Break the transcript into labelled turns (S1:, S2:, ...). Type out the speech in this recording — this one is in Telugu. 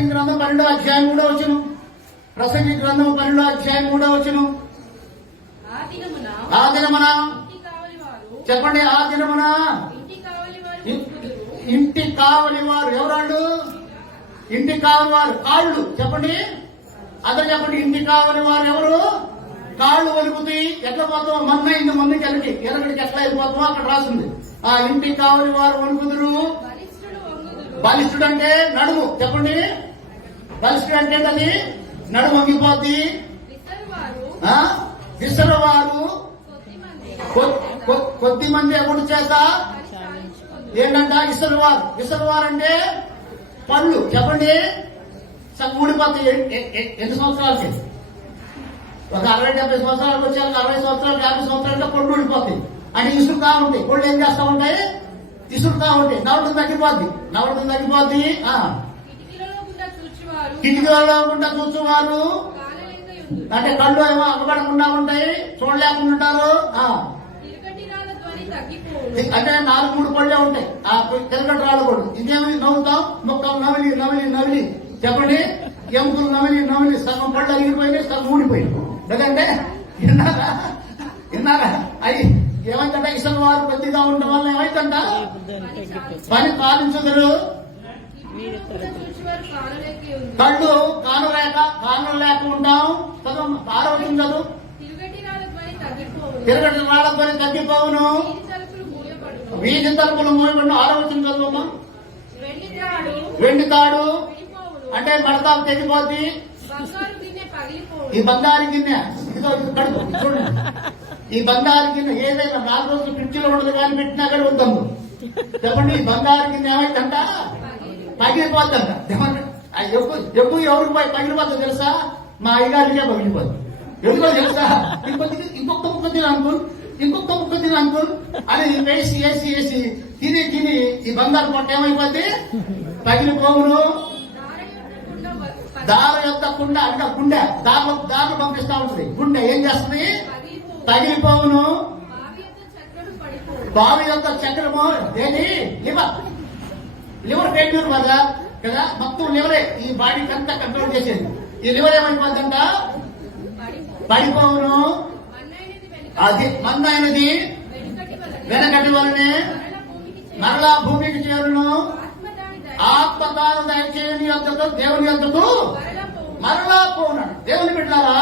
S1: ప్రసంగి గ్రంథం పన్నెండో అధ్యాయం మూడో వచ్చును ప్రసంగి గ్రంథం పన్నెండో అధ్యాయం మూడో వచ్చును
S2: ఆ దినమున
S1: చెప్పండి ఆ దినమున
S2: ఇంటి కావలి వారు
S1: ఇ-
S2: ముగ్గురు
S1: ఇంటి కావలి వారు ఎవరాళ్ళు? ఇంటి కావలి వారు కాళ్ళు. చెప్పండి. అదే చెప్పండి ఇంటి కావలి వారు ఎవరు? కాళ్ళు వణుకుతాయి ఎట్లా పోతాం మొన్న ఇంటి మొన్నకి ఎలకి ఎలకడికి ఎట్లా వెళ్ళిపోతామో అక్కడ రాసింది. ఆ ఇంటి కావలి వారు వణుకుదురు?
S2: బలిష్ఠుడు
S1: అంటే నడుము. చెప్పండి. బలిష్ఠుడు అంటే అది నడుము వంగిపోద్ది
S2: ఇద్దరు వారు
S1: ఆ? విసరు వారు
S2: కొద్ది మంది
S1: ఎవరి చేత? ఏంటంట? ఇసరు వారు ఇసరు వారు అంటే పళ్ళు. చెప్పండి. ఊడిపోతాయి. ఎన్ని సంవత్సరాలకి? ఒక అరవై డెబ్బై సంవత్సరాలకు వచ్చాక అరవై సంవత్సరాలు యాభై సంవత్సరాలుగా పళ్ళు ఊడిపోతాయి. అంటే ఇసురుతా ఉంటాయి పళ్ళు ఏం చేస్తా ఉంటాయి? ఇసురుతా ఉంటాయి నవ్వటం తగ్గిపోద్ది. నవ్వటం తగ్గిపోద్ది.
S2: కాలలెంక యుందురు
S1: అంటే కళ్ళు ఏమో అవ్వబడకుండా ఉంటాయి చూడలేకుండా ఉంటారు. అంటే నాలుగు మూడు పళ్ళే ఉంటాయి. ఆ తెల్లగడ్డ రాడకూడదు ఇదేమి నవ్వుతాం? మొక్కలు నవిలి నవిలి నవిలి చెప్పండి? ఎముకలు నవిలి నవిలి సగం పళ్ళు అరిగిపోయినాయి సగం ఊడిపోయింది లేదంటే విన్నారా? విన్నారా? అది ఏమైందంటే? ఇసలు వారు కొద్దిగా ఉండడం వల్ల ఏమైందంట?
S2: పని చాలు
S1: కళ్ళు కానలేక కానులు లేక ఉంటాం చదువు ఆరోగ్యం చదువు. తిరగటి రాళ్ళకొని తగ్గిపోవును.
S2: వీధి తలుపులు మూయబడును.
S1: ఆరోగ్యం చదువుమా
S2: వెండి
S1: తాడు అంటే పడతాం తెగిపోద్ది. ఈ బంగారు గిన్నె ఈ బంగారు గిన్నె ఏదైనా నాలుగు రోజులు ఫ్రిడ్జ్లో ఉండదు కానీ పెట్టినా కూడా ఉందందు చెప్పండి ఈ బంగారు గిన్నె ఏమైందంట? పగిలిపోద్దంట ఏమంటే ఆ ఎప్పు ఎప్పు ఎవరికి పగిలిపోద్దో తెలుసా? మా అయ్యగారికే పగిలిపోద్ది ఎందుకో తెలుసా? ఇంకొద్ది ఇంకొక ముక్క తిన అనుకో ఇంకొక ముక్క తిన అనుకో అని వేసి వేసి వేసి తిని తిని ఈ బంగారు పొట్ట ఏమైపోద్ది? పగిలిపోవును. దారు యొక్క కుండ అంటే గుండె దారు దారు పంపిస్తా ఉంటుంది. గుండె ఏం చేస్తుంది? తగిలిపోవును
S2: బావి యొక్క చక్రము పడిపోవు
S1: బావి యొక్క చక్రము ఏంటి లివర్. లివర్ ఫెయిల్యూర్ వల్ల కదా మొత్తం లివరే ఈ బాడీకి అంతా కంట్రోల్ చేసేది. ఈ లివర్ ఏమైపోతుందంట? పడిపోవును. అది మందైనది.
S2: వెనుకటి
S1: వెనకటి వలనే
S2: మరలా భూమికి
S1: చేరును. ఆత్మదాను దయచేయని యొద్దకు దేవుని యొద్దకు
S2: మరలా
S1: పోనాడు దేవుని బిడ్డారా